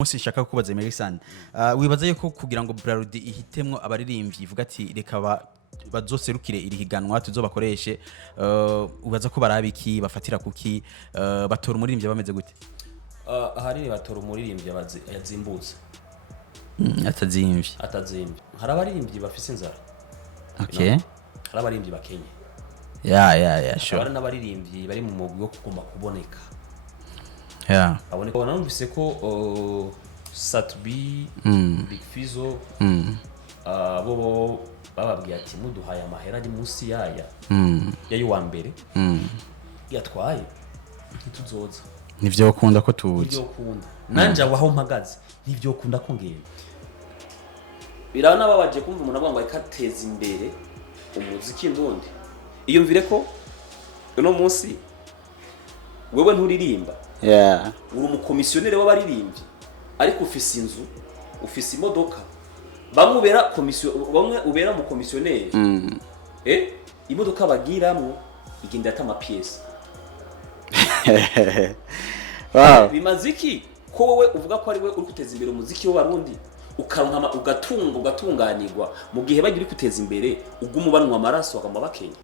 Musi shaka kubaza Emery Sun. Wibaza yuko kugira ngo Braludi ihitemwo abaririmbyi ivuga ati reka bazoserukire iri higanwa tuzobakoreshe ubaza ko barabiki bafatira kuki batora umuririmbyi bameze gute? Ahanini batora umuririmbyi yazimbutse. Atazimvye. Hari abaririmbyi bafise inzara. Okay. Hari abaririmbyi bakenye. Yeah, sure. Hari n'abaririmbyi bari mu mugwi wo kugomba kuboneka. Yeah. Aboneka banumvise ko Satbi, Big Fizzo, bo bababwiye ati muduhaye amahera ari munsi yayo wa mbere yatwaye ntituzoza. Nivyo ukunda ko tuzi. Nivyo ukunda. Nanje aho mpagaze nivyo ukunda ko ngenda. Birana babaje kumva umuntu avuga ngo ikateza imbere umuziki ndundi. Iyo mvire ko uno munsi wewe nturirimba. Yeah. Uri umukomisiyonere w'abaririmbyi ariko ufise inzu, ufise imodoka. Bamwe ubera mu komisiyonere. Imodoka bagiramwo igenda ata amapiece. Wow. Bimaziki ko wowe uvuga ko ari we uri guteza imbere umuziki w'abarundi ukaronka ugatunganirwa mu gihe bagira guteza imbere ugumubanwa amaraso akama bakenya.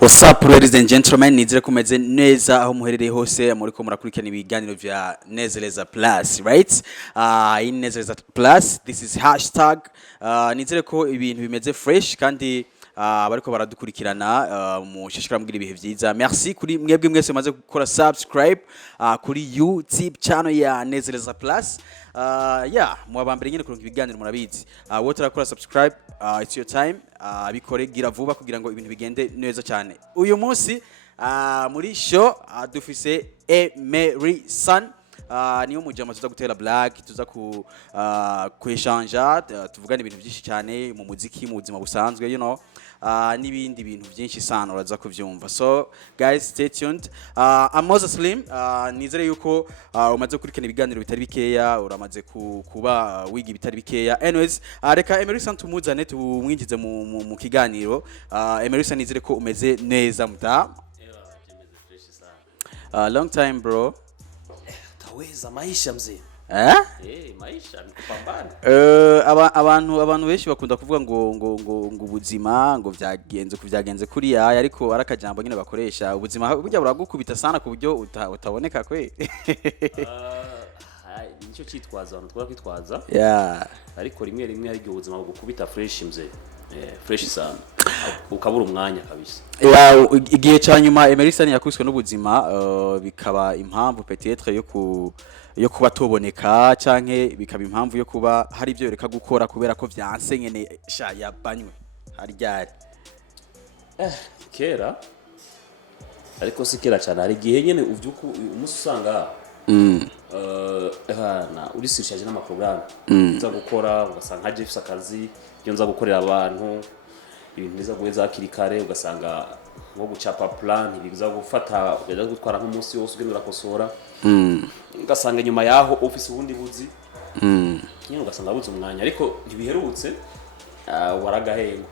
What's up, ladies and gentlemen? Nizere kumeze neza aho muherereye hose muriko murakurikirana ibiganiro vya Nezereza Plus, right? In Nezereza Plus, this is hashtag. Nizere ko ibintu bimeze fresh kandi bariko baradukurikirana mushishikara mbwira ibihe vyiza. Merci kuri mwebwe mwese mumaze gukora subscribe kuri YouTube channel ya Nezereza Plus. Mwabambere nyene kuronka ibiganiro murabizi. Wote rakora subscribe, it's your time. Bikore gira vuba kugira ngo ibintu bigende neza cyane. Uyu munsi muri show dufise Emery Sun. Niyo mujama tuza gutera black, tuza kweshanja, tuvugana ibintu byinshi cyane mu muziki mu buzima busanzwe, n'ibindi bintu byinshi sana uraza kuvyumva. So guys, stay tuned. I'm Moses Slim. Nizere yuko umaze kurikana ibiganiro bitari bikeya, uramaze kuba wiga bitari bikeya. Anyways, reka Emery Sun tumuzane tumwinjize mu kiganiro. Emery Sun nizere ko umeze neza muta. Long time bro. Taweza maisha mzee. Maisha ni kupambana. Abantu benshi bakunda kuvuga ngo ubuzima ngo vyagenze kuri ariko arakajambo nyine bakoresha ubuzima burya buragukubita sana ku buryo utaboneka kwe. Nicyo cyitwaza abantu twara kwitwaza. Yeah. Ariko rimwe ari ubuzima bugukubita fresh mzee. Fresh sana. Ukabura umwanya kabisa. Igihe cyanyuma Emery Sun yakubiswe n'ubuzima bikaba impamvu peut-être yo kuba toboneka canke bikaba impamvu yo kuba hari ibyo yereka gukora kubera ko vyanse nyene yabanywe hari ryari kera ariko sikera cyane hari gihe nyene uvyuko umusanga uri sirchaje n'amaprogramme nza gukora ugasanga haje ifisa akazi iyo nza gukorera abantu ibintu neza guheza akirikare ugasanga nko gucapa plan ibiza gufata ugaza gutwara nk'umunsi wose ugenda urakosora ugasanga nyuma yaho office ubundi buzi nyine ugasanga buzi umwanya ariko ntibiherutse waragahengo.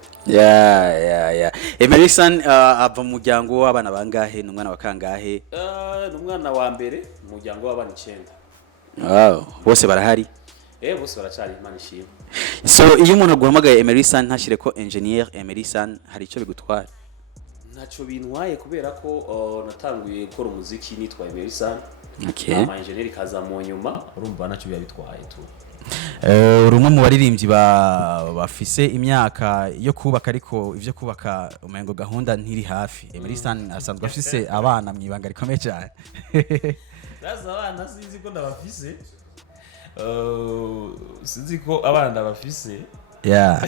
Emery Sun ava mu muryango w'abana bangahe n'umwana wakangahe? N'umwana wa mbere mu muryango w'abana 9. Wow, bose barahari? Bose baracari Imana ishimwe. So iyo umuntu aguhamagaye Emery Sun ntashire ko engineer Emery Sun hari ico bigutwara? Ntacyo bintwaye kubera ko natanguye gukora umuziki nitwa Emery Sun. Okay. Ama engineer kaza mu nyuma urumva ntacyo byabitwaye tu. Urumwe mu baririmbyi bafise imyaka yo kubaka ariko ivyo kubaka umengo gahunda ntiri hafi. Emery Sun asanzwe afise abana mwibanga rikomeye cyane. Baza abana sinzi ko ndabafise. Sinzi ko abana bafise. Yeah.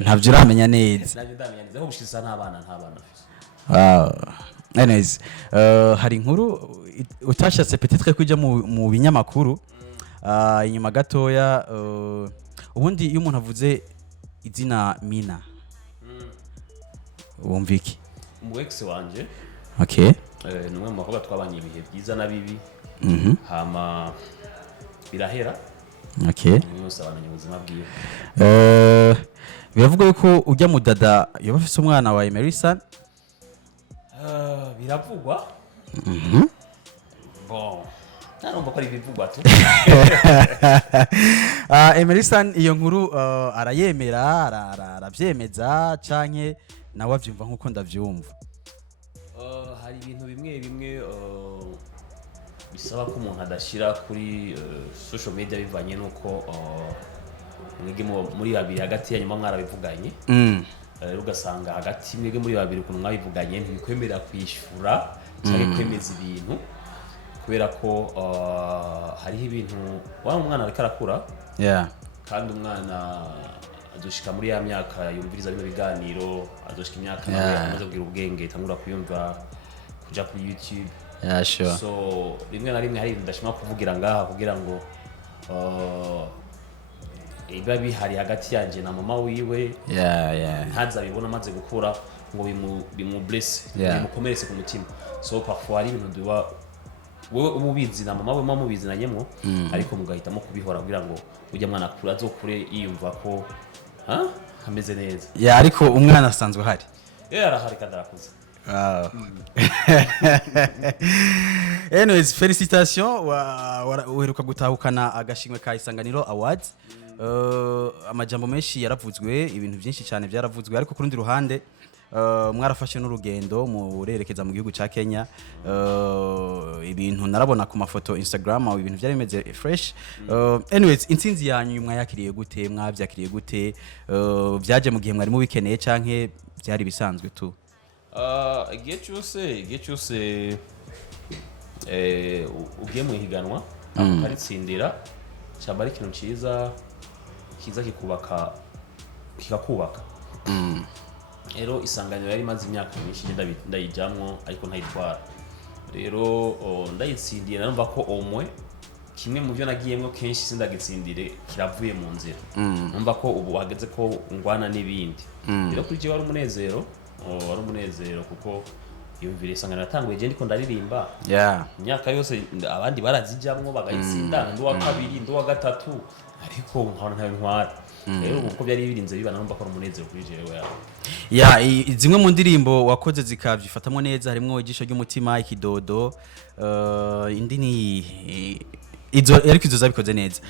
Ntabyo uramenya neza. Ntabyo ndamenya neza ko gushisa ntabana afise. Wow. Anyways, hari inkuru utashatse peut-être kujya mu binyamakuru inyuma gatoya ubundi iyo umuntu avuze izina Mina wumva iki? Mu ex wanje. Okay. Numwe mu bakobwa twabanye ibihe byiza na bibi. Hama birahera. Okay. Nyose abana ubuzima bwiwe. biravuga yuko ujya mudada yoba afise umwana wa Emery Sun. Biravugwa. Bon. Narumva ko ari bivugwa tu. Emery Sun iyo nkuru arayemera aravyemeza canke nawe avyumva nkuko ndavyumva. Hari ibintu bimwe bimwe bisaba ko umuntu adashira kuri social media bivanye nuko mwege muri babiri hagati ya nyuma mwarabivuganye. Rero ugasanga hagati mwege muri babiri ukuntu mwabivuganye ntibikwemerera kwishura cyangwa kwemeza ibintu kubera ko hariho ibintu wa umwana ariko arakura kandi umwana azoshika muri ya myaka yumviriza bino biganiro azoshika imyaka nawe amaze kugira ubwenge tangura kuyumva kuja kuri YouTube. Sure. So rimwe na rimwe hari ndashima kuvugira ngaha kugira ngo iba bihari hagati yanje na mama wiwe ntaza bibona amaze gukura ngo bimu bless bimukomeretse ku mutima. So parfois hari ibintu duwa wowe umubizi na mama we mubizi na nyemwo ariko mugahitamo kubihora kugira ngo ujya mwana akura azokure yiyumva ko hameze neza. Ariko umwana asanzwe hari. Arahari kadarakuze. Wow. Anyways, félicitations uheruka gutahukana agashimwe ka Isanganiro Awards. Amajambo menshi yaravuzwe, ibintu byinshi cyane byaravuzwe, ariko kurundi ruhande mwarafashe n'urugendo murerekeza mu gihugu ca Kenya. Ibintu narabona ku mafoto Instagram aho ibintu byari bimeze fresh. Anyways, intsinzi yanyu mwayakiriye gute, mwavyakiriye gute, byaje mu gihe mwari mu bikeneye canke byari bisanzwe tu? Igihe cyose ugiye mu higanwa ukaritsindira cyaba ari ikintu cyiza kikakubaka. Rero Isanganiro yari maze imyaka myinshi ndayijamwo ariko ntayitwara. Rero ndayitsindiye narumva ko omwe kimwe mu byo nagiyemwo kenshi sindagitsindire kiravuye mu nzira. Numva ko ubu hageze ko ngwana n'ibindi. Rero kuri je wari umunezero kuko yumvire Isanganiro natanguye je ndiko ndaririmba. Imyaka yose abandi barazijamwo bagayitsinda ndo wa kabiri ndo wa gatatu ariko nkabona ntayo ntwara. Rero uko byari birinze biba numva ko umunezero kuri jewe yawe. Zimwe mu ndirimbo wakoze zikavyifatamwe neza harimo igisho ry'umutima ikidodo indi ni izo ariko izo zabikoze neza.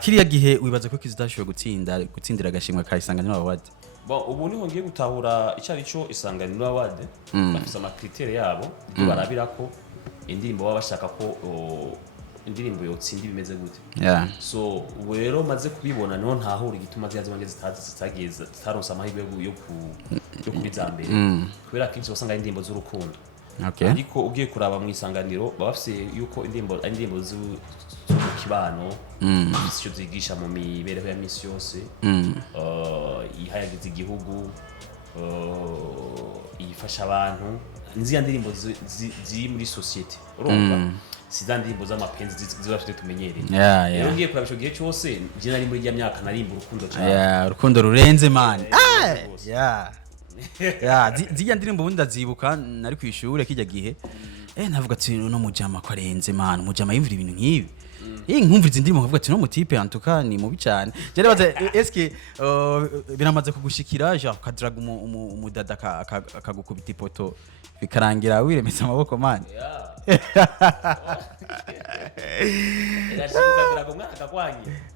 Kiriya gihe wibaza ko kizidashoboye gutsindira agashimwe ka Isanganiro Award. Bon ubu niho ngiye gutahura icari cyo Isanganiro Award bafise amakritere yabo ibyo barabira ko indirimbo baba bashaka ko indirimbo yotsindi bimeze gute. So rero maze kubibona niho ntahura igituma zyazibange zitaronsa amahirwe yo kubizambere kubera ko usanga indirimbo z'urukundo. Ariko ugiye kuraba mu Isanganiro baba bafise yuko indirimbo kibano icyo zigisha mu mibereho ya misi yose ihayagiza igihugu ifasha abantu nziya ndirimbo ziri muri society urumva siza ndirimbo z'amapenzi zibafite tumenyereye. Rero ngiye kuraba ico gihe cyose je nari muri ya myaka narimba urukundo cyane urukundo rurenze man. Ziya ndirimbo bundi ndazibuka nari kwishure kijya gihe navuga ati no mujama ko arenze man mujama yimvira ibintu nk'ibi. Nkumviriza indirimbo nkavuga ati no mutipe antuka ni mubi cyane. Jere baze eske biramaze kugushikira genre kadraga umudada akagukubita ipoto bikarangira wiremeza amaboko man.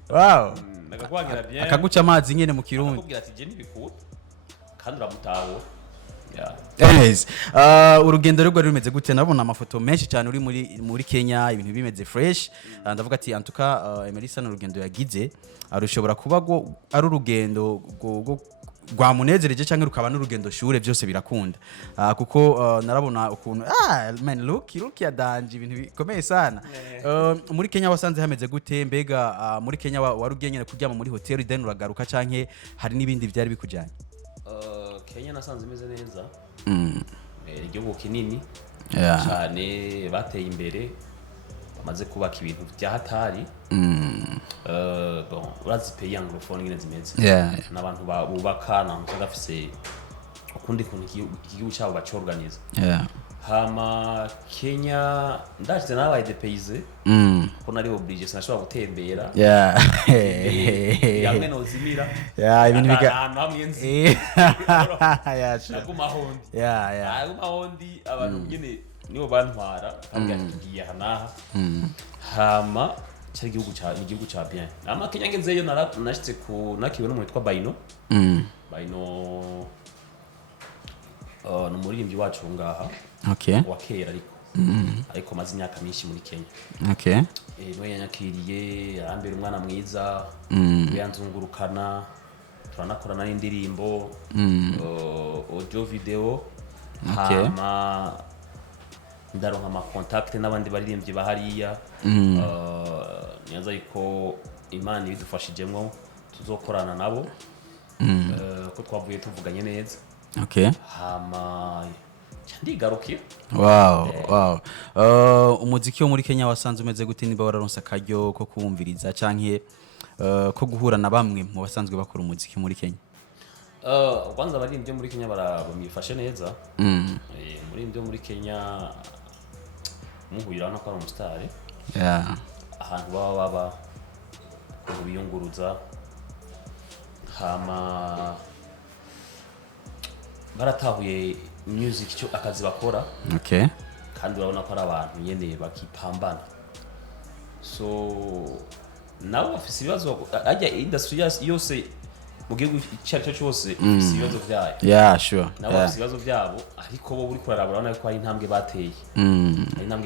Wow. Akaguca amazi nyene mu Kirundi. Akubwira ati je nibikura kandi uramutaho. Anyways, urugendo rwo rumeze gute? Nabona amafoto menshi cyane uri muri Kenya ibintu bimeze fresh. Ndavuga ati antuka Emery Sun urugendo yagize arushobora kuba ari urugendo rwa munezereje cyangwa rukaba n'urugendo shure byose birakunda. Kuko narabona ukuntu man look ya danje ibintu bikomeye sana. Muri Kenya wasanze hameze gute? Mbega muri Kenya warugenyene kuryama muri hotel then uragaruka canke hari nibindi byari bikujanye? Kenya nasanze imeze neza. Igihugu kinini cyane bateye imbere bamaze kubaka ibintu bya hatari. Bon urazi pays anglophone ngene zimeze n'abantu bubaka na mutagafise ukundi kuntu igihugu cyabo bacorganiza. hama Kenya ndashyize nabaye depayse ko nari oblige sinashobora gutembera yamwe nozimira ibintu biga hamwe nzi naguma hondi abantu nyine nibo bantwara kandi ngiye hanaha hama cyari igihugu cya bien ama Kenya ngezeyo nashitse ku nakiwe n'umuntu witwa Baino n'umuririmbyi wacu ngaha wa kera ariko maze imyaka myinshi muri Kenya niwe yanyakiriye arambera umwana mwiza yanzungurukana turanakorana n'indirimbo audio video hama ndaronka ama contact n'abandi baririmbyi bahariya nyaza yuko Imana ibidufashijemo tuzokorana nabo ko twavuye tuvuganye neza hama ndigarukira wow umuziki wo muri Kenya wasanze umeze gute niba wararonse akaryo ko kuwumviriza canke ko guhura na bamwe mu basanzwe bakora umuziki muri Kenya kwanza abaririmbyi muri Kenya bamifashe neza umuririmbyi muri Kenya muhuyira no kwa umustar ahantu baba ko biyunguruza hama baratahuye music cyo akazi bakora kandi urabona ko ari abantu nyene bakipambana so nabo bafise ibibazo ajya industry yose mu gihugu cyacyo cyose bafise ibibazo vyayo nabo bafise ibibazo vyabo ariko bo buri kuraraba urabona ko ari intambwe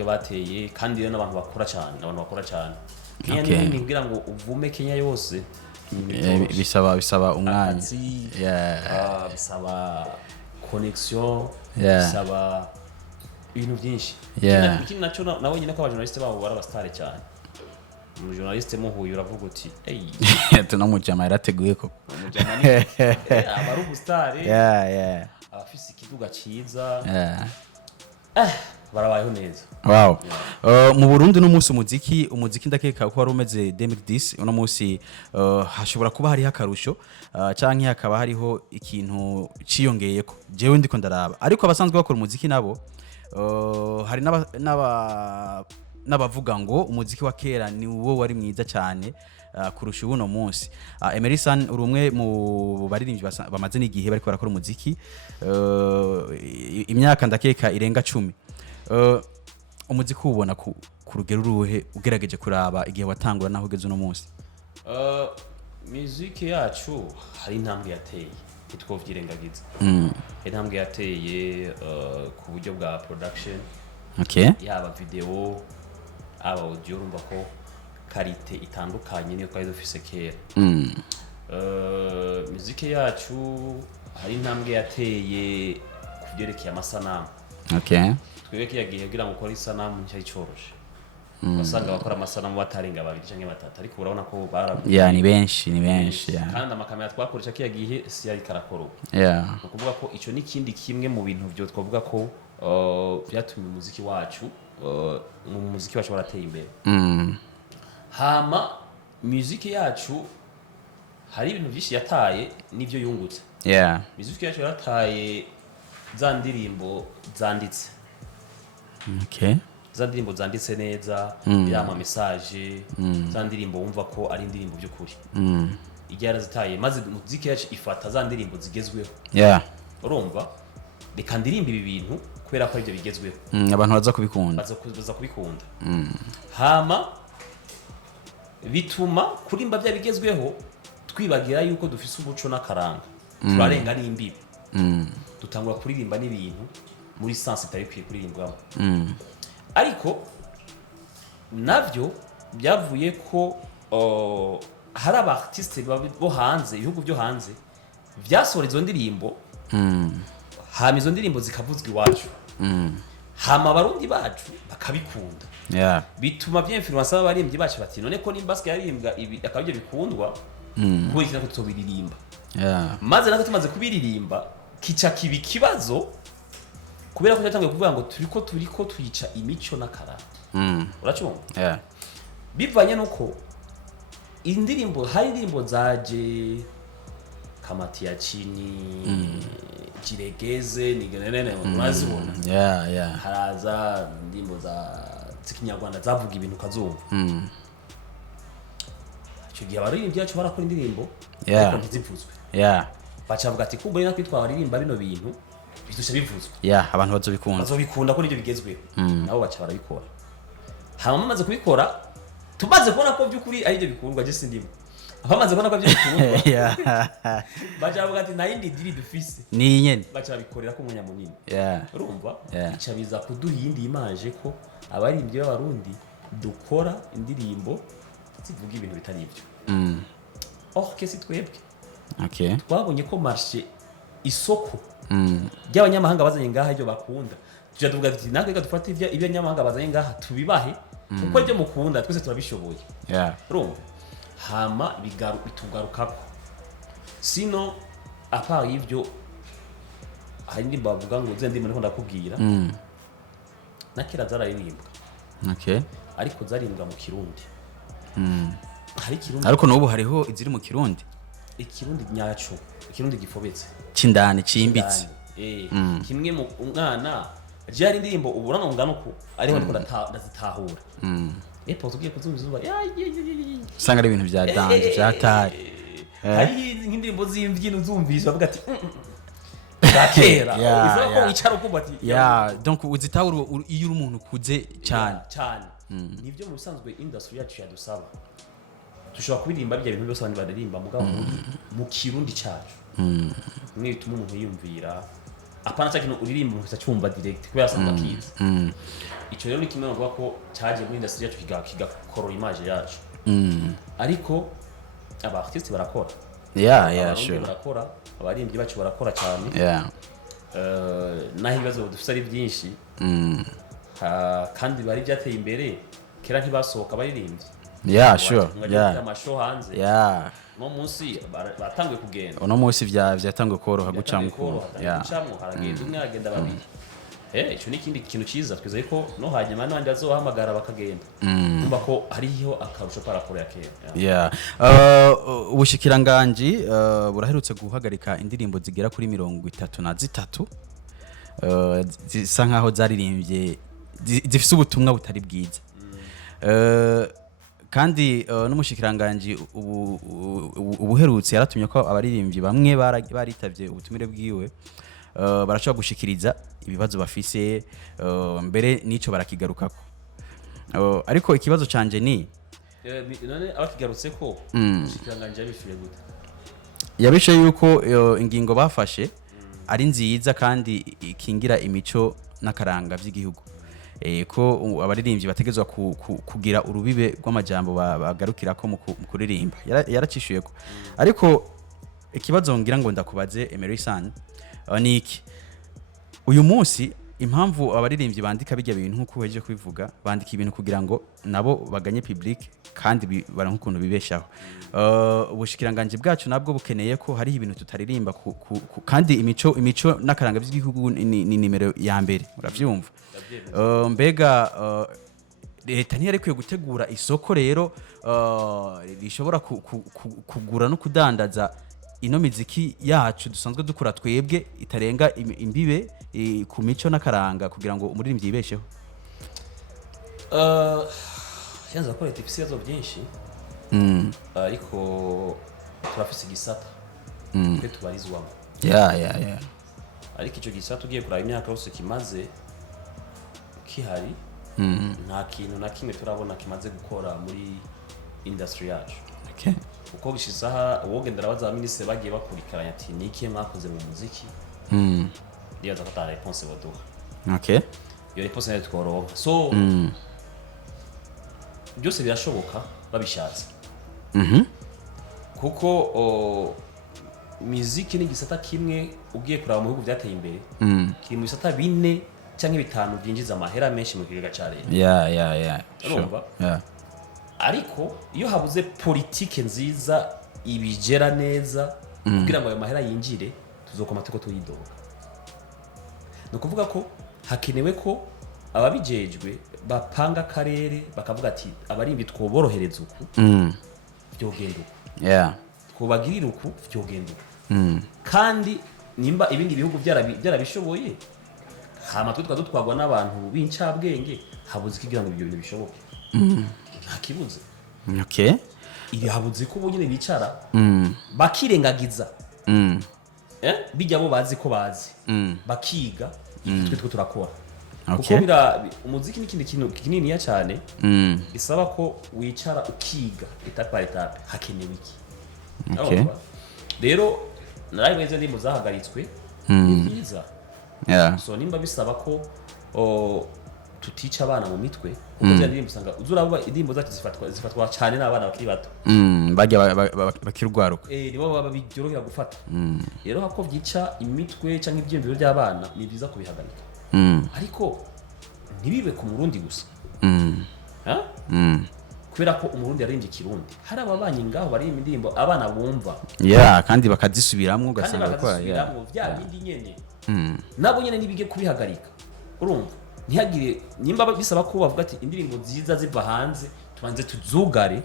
bateye kandi rero n'abantu bakora cyane Kenya ni kugira ngo uvume Kenya yose bisaba umwanya bisaba connection bisaba ibintu byinshi ikindi nacyo nawe nyine ko abajournaliste babo barabastare cyane umujournaliste muhuye uravuga uti tunamujama yarateguye ko abari ubustare abafise ikiduga cyiza barabayeho neza mu Burundi no munsi umuziki ndakeka ko wari umeze 2010 uno munsi hashobora kuba hari hakarusho canke hakaba hariho ikintu ciyongeyeko jewe ndiko ndaraba ariko abasanzwe bakora umuziki nabo hari n'abavuga ngo umuziki wa kera ni wo wari mwiza cyane kurusha uno munsi Emery Sun uri umwe mu baririmbyi bamaze n'igihe bariko barakora umuziki imyaka ndakeka irenga 10 umuziki ubona ku rugero ruhe ugerageje kuraba igihe watangura naho ugeze uno munsi music yacu hari intambwe yateye itwovyirengagiza intambwe yateye ku buryo bwa production yaba video aba audio urumva ko karite itandukanye niyo twari dufise kera music yacu hari intambwe yateye kubyerekeye amasanamu twebwe kiyagiye kugira ngo ukore isanamu ncyari coroshe basanga bakora amasanamu batarenga babiri canke batatu ariko urabona ko ni benshi kandi amakamera twakoresha kiyagiye si yari karakoro ukuvuga ko ico ni kindi kimwe mu bintu byo twavuga ko byatumye umuziki wacu warateye imbere hama music yacu hari ibintu byinshi yataye n'ivyo yungutse music yacu yarataye za ndirimbo zanditse za ndirimbo zanditse neza birama message za ndirimbo wumva ko ari indirimbo by'ukuri igihe yarazitaye maze muziki yacu ifata za ndirimbo zigezweho urumva reka ndirimba ibi bintu kubera ko aribyo bigezweho abantu baza kubikunda hama bituma kurimba bya bigezweho twibagira yuko dufise umuco n'akaranga turarenga n'imbibi dutangura kuririmba n'ibintu muri sense itari kwiye kuririmbwamo ariko navyo byavuye ko hari abartiste bo hanze ibihugu byo hanze byasohora izo ndirimbo hama izo ndirimbo zikavuzwa iwacu hama abarundi bacu bakabikunda bituma by'influence abaririmbyi bacu bati none ko nimbaske yarimbwa ibi akabyo bikundwa kubera ikintu tuzobiririmba maze natwe tumaze kubiririmba kica kibi kibazo kubera ko cyatangiye kuvuga ngo turiko twica imico n'akaranga uracumva bivanye nuko indirimbo hari indirimbo zaje kamati ya chini kiregeze ni genene urazibona yeah haraza ndimbo za zikinyarwanda zavuga ibintu kazumva icyo gihe abaririmbyi byacu barakora indirimbo ariko ntizivuzwe bacavuga ati kumbe nako twitwa abaririmba bino bintu bidusha bivuzwe abantu bazobikunda ko nibyo bigezweho nabo baca barabikora hama maze kubikora tumaze kubona ko by'ukuri ari byo bikundwa je sindimo abamaze kubona ko byo bikundwa bacavuga ati nta yindi diri dufise ni nyene baca bikorera ko umunya munini urumva ica biza kuduha iyindi image ko abaririmbyi b'abarundi dukora indirimbo zivuga ibintu bitari ibyo kesi twebwe twabonye ko marché isoko ry'abanyamahanga bazanye ngaha ibyo bakunda tujya tuvuga ati natwe dufate ibyo abanyamahanga bazanye ngaha tubibahe kuko ibyo mukunda twese turabishoboye urumva hama bitugarukako sino apart y'ibyo hari indirimbo bavuga ngo zende ndimo ndakubwira na kera zararirimbwa ariko zaririmbwa mu kirundi hari kirundi ariko n'ubu hariho iziri mu kirundi ikirundi nyacu ikirundi gifobetse cindani cimbitse kimwe mu umwana je hari indirimbo uburana ngano ko ariho ndiko ndazitahura pozo giye kuzumva usanga ari ibintu bya dance byatari hari nk'indirimbo z'imbyino zumvise bavuga ati bakera izako wicara ko bati donc uzitahura iyo uri umuntu kuze cyane nivyo mu bisanzwe industry yacu yadusaba dushobora kubirimba bya bintu byose abantu baririmba mugabo mu kirundi cyacu mwe bituma umuntu yumvira apana cyane uririmba umuntu cyumva direct kubera asanga kizi ico rero ni kimwe no ko cyaje muri industry yacu kigakorora image yacu ariko aba artiste barakora sure barakora abaririmbyi bacu barakora cyane naho ibibazo dufite ari byinshi kandi bari byateye imbere kera ntibasohoka baririmbyi sure amashow hanze no munsi batangiye kugenda uno munsi byatangiye koroha gucamko haragenda umwe agenda babiri ico ni ikindi kintu ciza twizeye ko no hanyuma n'abandi bazohamagara bakagenda umva ko hariho akarusho parakora ya kera ubushikiranganji buraherutse guhagarika indirimbo zigera kuri 33 zisa nkaho zaririmbye zifise ubutumwa butari bwiza kandi n'umushikiranganji ubuherutse yaratumye ko abaririmbyi bamwe baritavye ubutumire bwiwe barashobora gushikiriza ibibazo bafise mbere nico barakigarukako ariko ikibazo canje ni none abakigarutse ko umushikiranganji yabishuye gute yabishuye yuko ingingo bafashe ari nziza kandi ikingira imico n'akaranga by'igihugu ko abaririmbyi bategezwa kugira urubibe rw'amajambo bagarukira ko mu kuririmba yaracishuye ko ariko ikibazo ngira ngo ndakubaze Emery Sun niki uyu munsi impamvu abaririmbyi bandika bijya bintu nkuko weje kubivuga bandika ibintu kugira ngo nabo baganye public kandi baranka ukuntu bibeshaho ubushikiranganje bwacu nabwo bukeneye ko hari ibintu tutaririmba kandi imico n'akaranga by'igihugu ni nimero ya mbere uravyumva mbega leta ntiyari kwiye gutegura isoko rero rishobora kugura no kudandaza ino miziki yacu dusanzwe dukora twebwe itarenga imbibe ku mico n'akaranga kugira ngo umuririmbyi yibesheho yanza ko leta ifise ibibazo byinshi ariko turafise igisata twe tubarizwamo ariko icyo gisata ugiye kuraba imyaka yose kimaze kihari nta kintu na kimwe turabona kimaze gukora muri industry yacu uko gishisaha wogendera baza ministre bagiye bakurikiranya ati niki mwakoze mu muziki ndiyo zakata réponse boduha iyo réponse nayo tworoha so byose birashoboka babishatse kuko muziki ni gisata kimwe ugiye kuraba mu bihugu byateye imbere kiri mu bisata 4 cyangwa 5 byinjiza amahera menshi mu kigega ca leta sure ariko iyo habuze politike nziza ibigera neza kugira ngo ayo mahera yinjire tuzokoma tuko tuyidoga no kuvuga ko hakenewe ko ababijejwe bapanga akarere bakavuga ati abarimbi twoborohereza uku byogenda uku twobagirira uku byogenda uku kandi nimba ibindi bihugu byarabishoboye hama twe dutwagwa n'abantu b'incabwenge habuze kugira ngo ibyo bintu bishoboke nta kibuze okay iri habuze ko nyine bicara bakirengagiza bijya bo bazi ko bazi bakiga twe turakora kuko umuziki ni ikintu kinini cyane bisaba ko wicara ukiga etape etape hakenewe iki rero narayibeze ndi muzahagaritswe byiza so nimba bisaba ko tutica abana mu mitwe kuko zya ndirimbo usanga uzuraba indirimbo zacu zifatwa cyane n'abana bakiri bato bajya bakirwaruka nibo baba bijyorohera gufata rero hako byica imitwe cyangwa ibyiyumviro by'abana ni byiza kubihagarika ariko ntibibe ku murundi gusa kubera ko umurundi yaririmbye ikirundi hari ababanyi ngaho baririmba indirimbo abana bumva kandi bakazisubiramwo ugasanga bakora bya bindi nyene nabo nyene nibige kubihagarika urumva ntihagire nimba bisaba ko bavuga ati indirimbo nziza ziva hanze tubanze tuzugare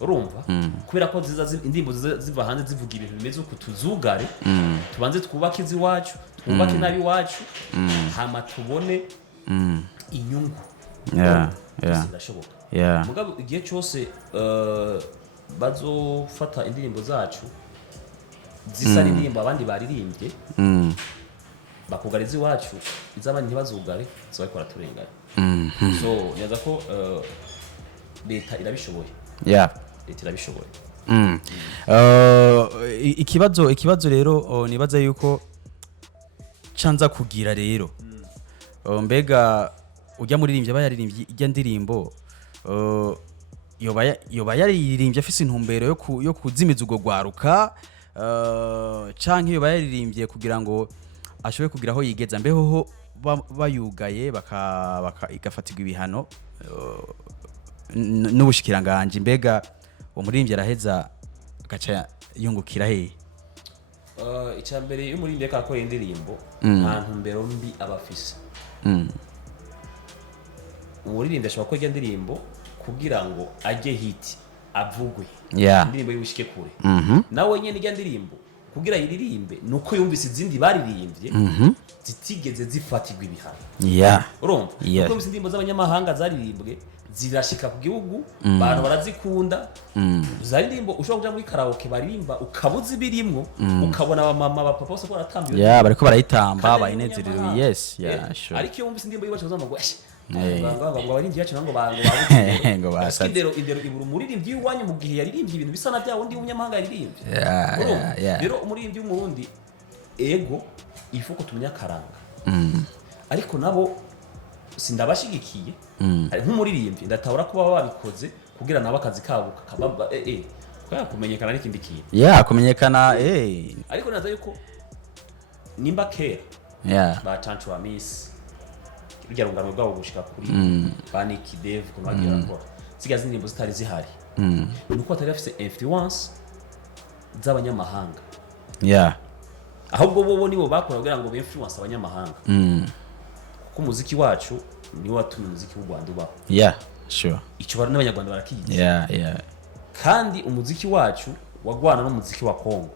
urumva kubera ko indirimbo ziva hanze zivuga ibintu bimeze uko tuzugare tubanze twubake iwacu twubake nabi wacu hama tubone inyungu birashoboka mugabo igihe cyose bazofata indirimbo zacu zisa n'indirimbo abandi baririmbye bakugariza iwacu izabandi ntibazugare zibari kora turengana so nyaza ko leta irabishoboye leta irabishoboye ikibazo rero nibaza yuko canza kugira rero mbega ujya muririmbye bayaririmbye ijya ndirimbo yoba yaririmbye afise intumbero yo kuzimiza ugo gwaruka canke yoba yaririmbye kugira ngo ashobore kugira aho yigeza mbeho bayugaye igafatirwa ibihano n'ubushikiranganje mbega umuririmbyi araheza agaca yungukira hehe icyambere iyo umuririmbyi akakora indirimbo nta ntumbero mbi abafise umuririmbyi ashobora gukora iyo ndirimbo kugira ngo ajye hiti avugwe indirimbo y'ubushike kure nawe nyene ijya ndirimbo kugira yiririmbe nuko yumvise izindi baririmbye zitigeze zifatirwa ibihano urumva kuko indirimbo z'abanyamahanga zaririmbwe zirashika ku gihugu abantu barazikunda zaririmbo ushobora kuja muri karaoke baririmba ukabuza birimwo ukabona abamama abapapa bose ko baratambiye bariko barayitamba bayinezerewe sure ariko iyo wumvise indirimbo yibacu bazama ngo ngo abaririmbyi yacu ngo babuze ngo basatse indero iburu umuririmbyi w'iwanyu mu gihe yaririmbye ibintu bisa na bya wundi w'umunyamahanga yaririmbye rero umuririmbyi w'umurundi ego ifuko tumenya karanga ariko nabo sindabashigikiye nk'umuririmbyi ndatabura kuba babikoze kugira nabo akazi kabo kakababa kumenyekana n'ikindi kintu kumenyekana ariko naza yuko nimba kera bacancu wa Miss urya rungano rwabo gushika kuri Panic Dev ko bagira akora sigaze indirimbo zitari zihari nuko atari afise influence z'abanyamahanga ahubwo bo nibo bakora kugira ngo be influence abanyamahanga kuko umuziki wacu niwo watumye umuziki w'u Rwanda ubaho sure icyo bari n'abanyarwanda barakiyiza kandi umuziki wacu wagwana n'umuziki wa Kongo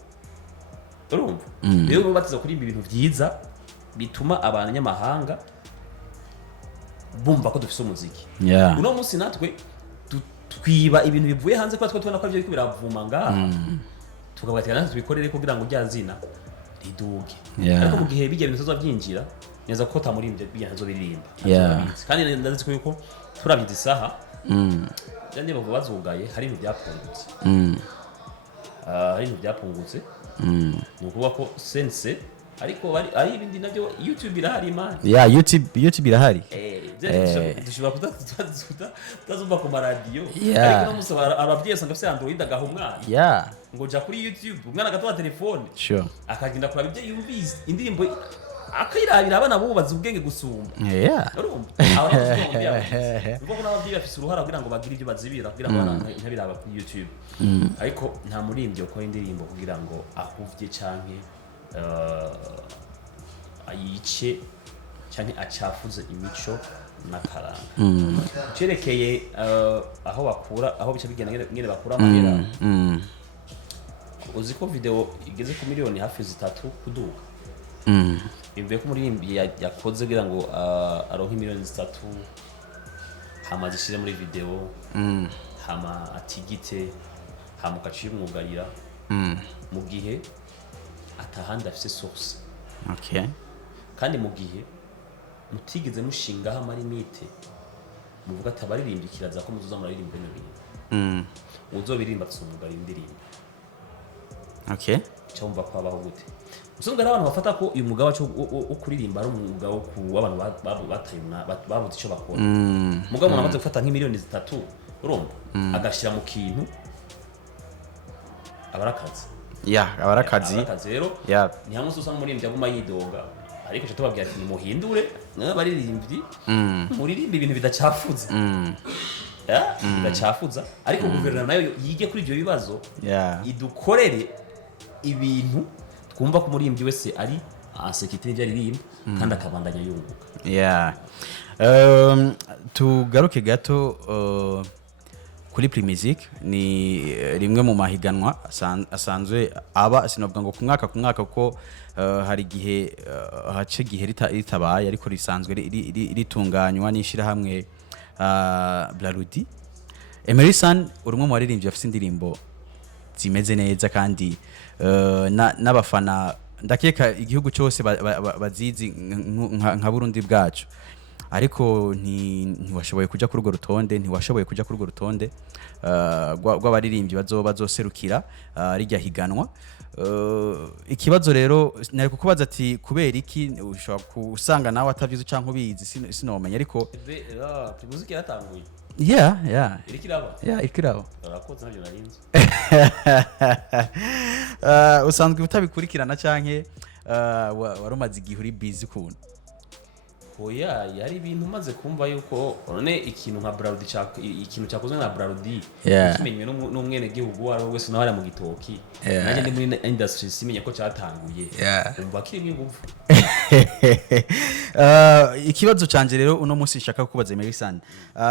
urumva rero batiza kuri ibintu byiza bituma abanyamahanga bumva ko dufise umuziki uno munsi natwe twiba ibintu bivuye hanze kwa tubona ko byo biravuma ngaha tukabatika natwe tubikorere kugira ngo byazina riduge ariko mu gihe bijya ibintu byinjira neza ko tamurimbye bijya nzo biririmba kandi ndazi ko yuko turabye isaha cyane bavuga bazugaye hari ibintu byapungutse hari ibintu byapungutse nukuvuga ko sense ariko ari ibindi nabyo YouTube irahari man YouTube irahari dushobora kutazumva ku maradiyo ariko no musaba ababyeyi usanga afite Android agaha umwana ngo ja kuri YouTube umwana agatoa telefone akagenda kuraba ibyo yumvise indirimbo akayirabira abana bubaza ubwenge gusumba urumva ubwo n'ababyeyi bafite uruhara kugira ngo bagire ibyo bazibira kugira ngo abana ntabiraba kuri YouTube ariko nta murimbyi ukora indirimbo kugira ngo ahuvye canke ayice cyane acafuze imico n'akaranga cerekeye aho bica bigenda ngene bakura amahera uzi ko video igeze ku miliyoni hafi 3 kuduka imvuye ko umuririmbyi yakoze kugira ngo aronke miliyoni 3 hama zishire muri video hama atigite hama kaciye umwugarira mu gihe atahandi afise source. Okay. Kandi mu gihe mutigeze mushingaho amarimite muvuga ati abaririmbyi kiraza ko muzuza muraririmba no bintu uzobirimba tsumugara indirimbo. Okay. Cyumva ko abaho gute usanga ari abantu bafata ko uyu mugabo wo kuririmba ari umugabo wo ku abantu batayuna babuze ico bakora mugabo umuntu amaze gufata nk'imiliyoni 3 urumva agashira mu kintu abarakazi abarakazi rero ni hamwe usanga umuririmbyi aguma yidoga ariko cyo tubabwira ati muhindure n'abaririmbyi muririmba ibintu bidacafuza bidacafuza ariko guverinoma nayo yige kuri ibyo bibazo idukorere ibintu twumva ko umuririmbyi wese ari asekitire ibyo aririmba kandi akabandanya yunguka. Tugaruke gato kuri Primusic ni rimwe mu mahiganwa asanzwe aba sinovuga ngo ku mwaka ko hari gihe hace gihe ritabaye ariko risanzwe ritunganywa n'ishira hamwe Blarudi. Emery Sun urumwe mu baririmbyi bafite indirimbo zimeze neza kandi n'abafana ndakeka igihugu cyose bazizi nka Burundi bwacu ariko ntiwashoboye kuja kuri urwo rutonde rw'abaririmbyi bazoserukira rijya higanwa. Ikibazo rero nari kukubaza ati kubera iki ushobora kusanga nawe atavyize canke ubizi sinomenya ariko Primusic yaratanguye irikiraba arakoze nabyo narinze usanzwe utabikurikirana canke warumaze igihe uri busy kuntu oya yari ibintu maze kumva yuko none ikintu nka Brarudi ikintu cyakozwe na Brarudi kimenywe n'umwene gihugu wari wese nawe mu gitoki nanjye ndi muri industry simenya ko cyatanguye umva kiri ingufu. Ikibazo canje rero uno munsi shaka kubaza Emery Sun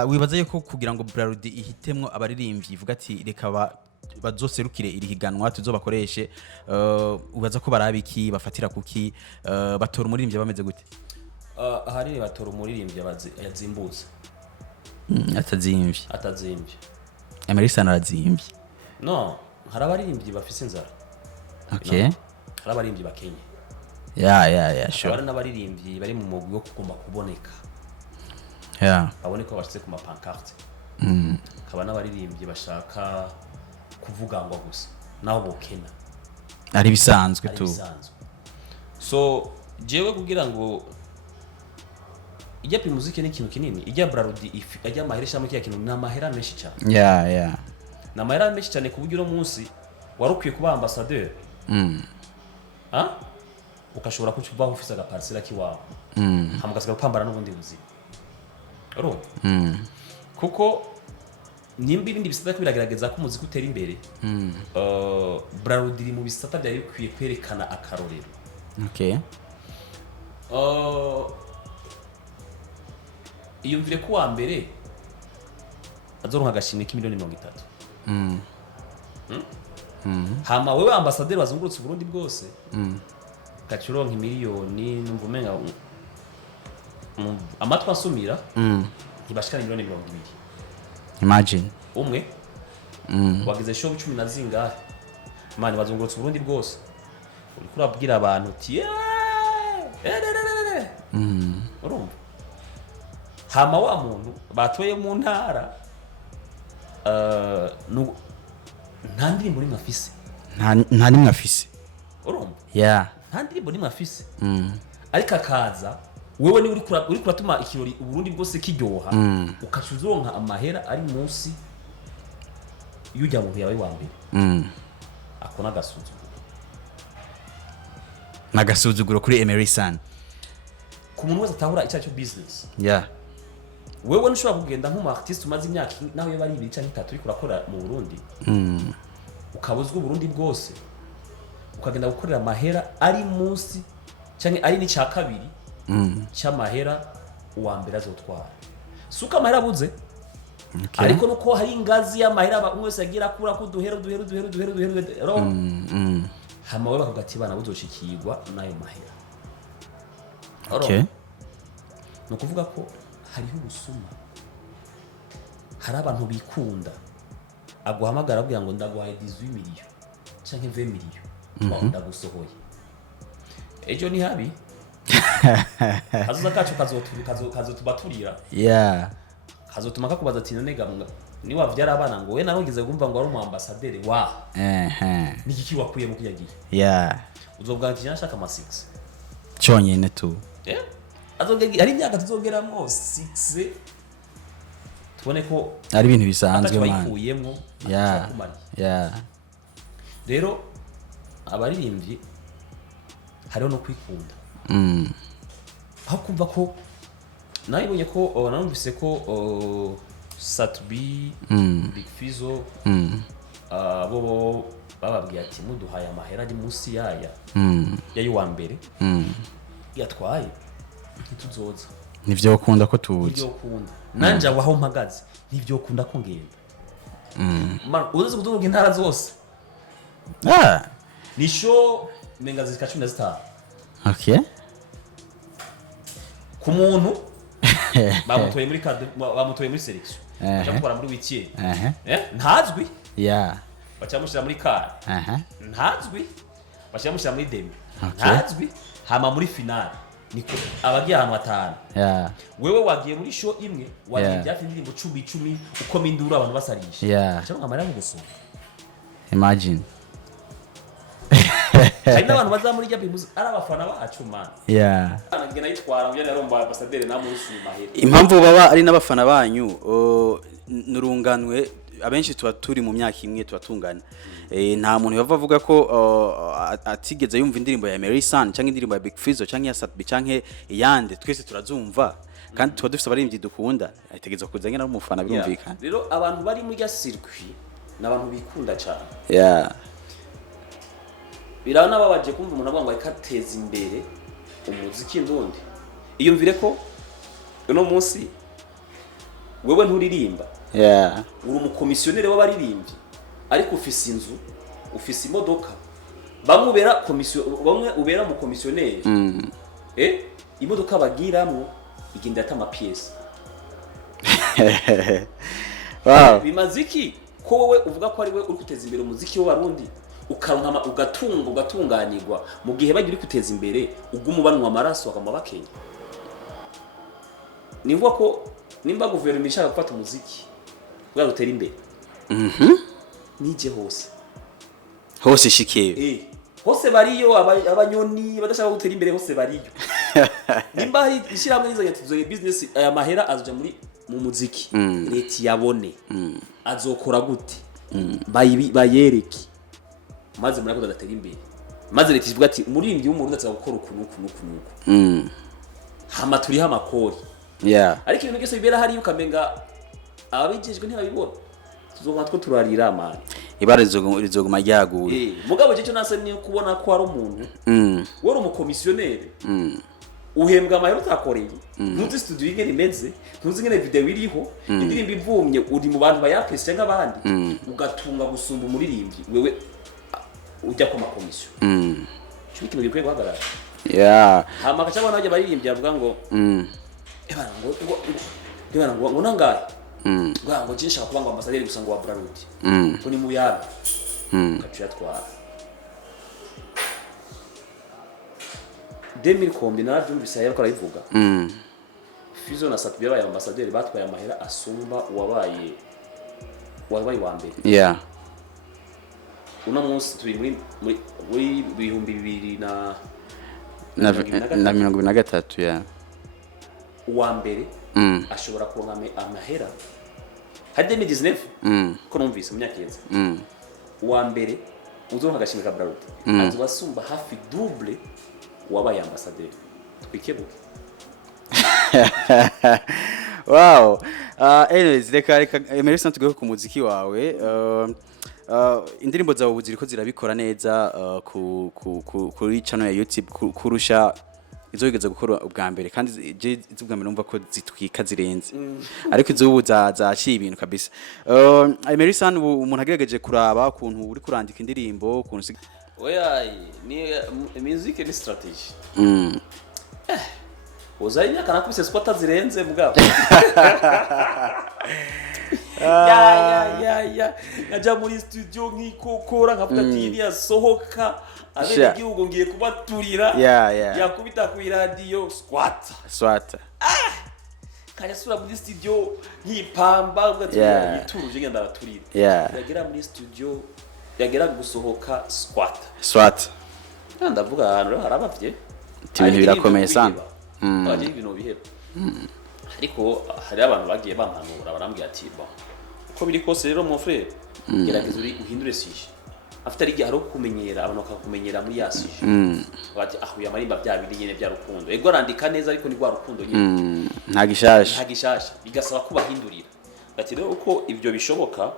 wibaza yuko kugira ngo Brarudi ihitemwo abaririmbyi ivuga ati reka bazoserukire iri higanwa tuzobakoreshe ubaza ko barabiki bafatira kuki batora umuririmbyi bameze gute? Ahanini batora umuririmbyi yazimbutse atazimvye Emery Sun arazimvye no hari abaririmbyi bafise inzara hari abaririmbyi bakenye sure hari n'abaririmbyi bari mu mugwi wo kugomba kuboneka baboneka bashitse ku mapancarte kaba n'abaririmbyi bashaka kuvuga ngo gusa naho bokena ari bisanzwe tu so jewe kugira ngo ijya Primusic ni ikintu kinini ijya Brarudi ijya maheresha mu kintu na mahera menshi cyane na mahera menshi cyane ku buryo no munsi warukwiye kuba ambassadeur ukashobora kuba ufise agaparsela kiwawe hamugasiga gupambana n'ubundi buzima kuko nimba ibindi bisata biragerageza ko umuziki utera imbere Brarudi mu bisata byari bikwiye kwerekana akarorero. Iyumvire ko wa mbere azoronka agashimwe k'imiliyoni 30 hama wewe ambassadeur wazungurutse Burundi bwose gacuronka miliyoni numva umenga amatwa asumira ntibashikana miliyoni 20. Imagine umwe wagize show 10 na zingahe mani bazungurutse Burundi bwose uriko urabwira abantu uti urumva hama wa muntu batoye mu ntara nta ndirimbo nimwe afise nta nimwe afise urumva nta ndirimbo nimwe afise ariko akaza wewe ni uri kuratuma ikirori Burundi bwose kiryoha ukacuzoronka amahera ari munsi y'ujya mu yawe wa mbere akona nagasuzuguro kuri Emery Sun ku muntu wese atahura icyo business wewe ntushobora kugenda nk'umu artist umaze imyaka naho yo bari 2 cyangwa 3 uri kurakora mu Burundi ukabuzwa Burundi bwose ukagenda gukorera amahera ari munsi cyangwa ari ni cya kabiri cy'amahera uwa mbere azotwara suka amahera abuze ariko nuko hari ingazi y'amahera umwe wese agira akura ko duhero hama we bakagati bana buzoshikirwa nayo mahera okay no kuvuga ko hariho ubusuma hari abantu bikunda aguhamagara abwira ngo ndaguhaye 18 million canke 20 million ndagusohoye ejo ni habi kazoza kacu kazotubaturira kazotuma kakubaza ati none gamunga ni wavyara abana ngo we narongeze kumva ngo ari umu ambassadeur wa niki wakuye mu kuyagiye uzobwa ati nashaka ma 6 cyonyene tu azogera ari imyaka tuzogeramo 6 tubone ko ari ibintu bisanzwe man bayikuyemo rero abaririmbyi hariho no kwikunda aho kumva ko nayibonye ko narumvise ko Satbi Big Fizzo bo bababwiye ati muduhaye amahera ari munsi yayo wa mbere yatwaye ntituzoza nivyo ukunda ko tuzi nivyo ukunda nanje aho mpagaze nivyo ukunda ko ngenda man uzi kudunga intara zose ni show menga zika 15 okay ku muntu bamutoye muri card bamutoye muri selection cyakora muri wiki ntazwi bacamushira muri car ntazwi bacamushira muri demi ntazwi hama muri finale niko abagiye ahantu hatanu wewe wagiye muri show imwe wagiye byafi indirimbo 10 uko mindura abantu basarisha cyangwa amarira mu gusoma imagine hari n'abantu bazamuri jya bimuzi ari abafana bacu man ngena yitwara ngo yaromba ambassadeur namurushima mahera impamvu baba ari n'abafana banyu nurunganwe abenshi tuba turi mu myaka imwe tubatungana nta muntu yava avuga ko atigeze yumva indirimbo ya Emery Sun cyangwa indirimbo ya Big Fizzo cyangwa ya Satbi cyangwa yande twese turazumva kandi tuba dufite abaririmbyi dukunda ategeza kuzanya na umufana birumvikana rero abantu bari muri ya circuit n'abantu bikunda cyane birana babaje kumva umuntu abangwa ikateza imbere umuziki ndundi iyumvire ko uno munsi wewe nturirimba uri umukomisiyoneri w'abaririmbyi ariko ufise inzu ufise imodoka bamwe ubera mu komisiyoneri imodoka bagiramwo igenda atama pièce bimaziki ko wowe uvuga ko ari we uri guteza imbere umuziki w'abarundi ukankama ugatunganirwa mu gihe bagiye guteza imbere ugumubanwa amaraso akama bakenya nivuga ko nimba guverinoma ishaka gufata umuziki bwa rutera imbere nije hose shikiye hose bariyo abanyoni badashaka gutera imbere hose bariyo nimba hari ishiramwe nizanye tuzore business aya mahera azoja mu muziki leti yabone azokora gute bayereke maze muri ako datera imbere maze leti ivuga ati umuririmbyi w'umurundi azaza gukora ukuntu hama turi hamakori ariko ibintu byose bibera hari ukamenga ababijejwe ntibabibona tuzoga two turarira amana ibara rizoguma ryaguye mugabo cyo nasa ni kubona ko ari umuntu wari umukomisiyoneri uhembwa amahera utakoreye ntuzi studio ingene imeze ntuzi ingene video iriho indirimbo ivumye uri mu bantu bayapresse nk'abandi ugatunga gusumba umuririmbyi wewe ujya ku makomisiyo cyo kintu gikwiye guhagarara hama kaca abana bajya baririmbye bavuga ngo ngo nangaye ngo cinshaka kuba ngo ambassadeur gusa ngo wa Brarudi ko ni mu yaba kacu yatwara 2010 naravyumvise yari ko arayivuga Fizzo na Satbi babaye ambassadeur batwaye amahera asumba wabaye wa mbere una munsi turi muri bihumbi 2023 uwa mbere ashobora kuronka amahera hari 2019 ko numvise mu myaka yeze uwa mbere uzoronka agashimwe ka Brarudi azobasumba hafi double wabaye ambassadeur twikebuke wow anyways reka Emery Sun tugaho ku muziki wawe indirimbo zawe ziriko zirabikora neza kuri channel ya YouTube kurusha izo wigeze gukora ubwa mbere kandi je izubwa mbere numva ko zitwika zirenze ariko izo zaciye ibintu kabisa. Emery Sun umuntu agerageje kuraba ukuntu uri kurandika indirimbo ukuntu oya ni music ni strategy uzaye imyaka nakubise squatter zirenze mugabo ya najya muri studio nkikokora nkavuga ati iriya sohoka abene igihugu ngiye kubaturira yakubita ku radio squatter kanya sura muri studio nkipamba ugati yituruje ngenda abaturira yagera muri studio yagera gusohoka squatter ndavuga ahantu harabavye ibintu birakomeye sana baje ibintu bihera ariko hari abantu bagiye bampanura barambwiye ati bon uko biri kose rero mon frère gerageza uhindure sije afite ari gihe kumenyera abantu bakakumenyera muri yasije bati ahuye amarimba bya bindi nyene bya rukundo ego arandika neza ariko ni rwa rukundo nyene nta gishasha bigasaba kubahindurira bati rero uko ibyo bishoboka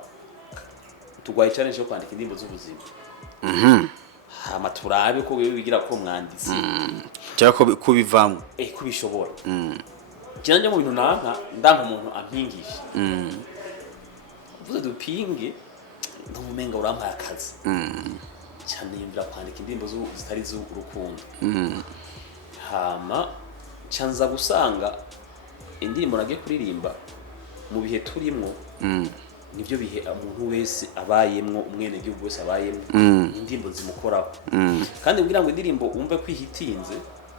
tugwaye challenge yo kwandika indirimbo z'ubuzima hama turabe ko wewe bigira ko mwanditsi cyako kubivamo kubishobora cyanje mu bintu ndanka umuntu ampingisha uvuze dupinge ndumumenga urampaye akazi cyane yimvira kwandika indirimbo zitari z'urukundo hama canza gusanga indirimbo nagiye kuririmba mu bihe turimo nivyo bihe umuntu wese abayemwo umwene gihugu wese abayemwo indirimbo zimukoraho kandi kugira ngo indirimbo umve kwihitinze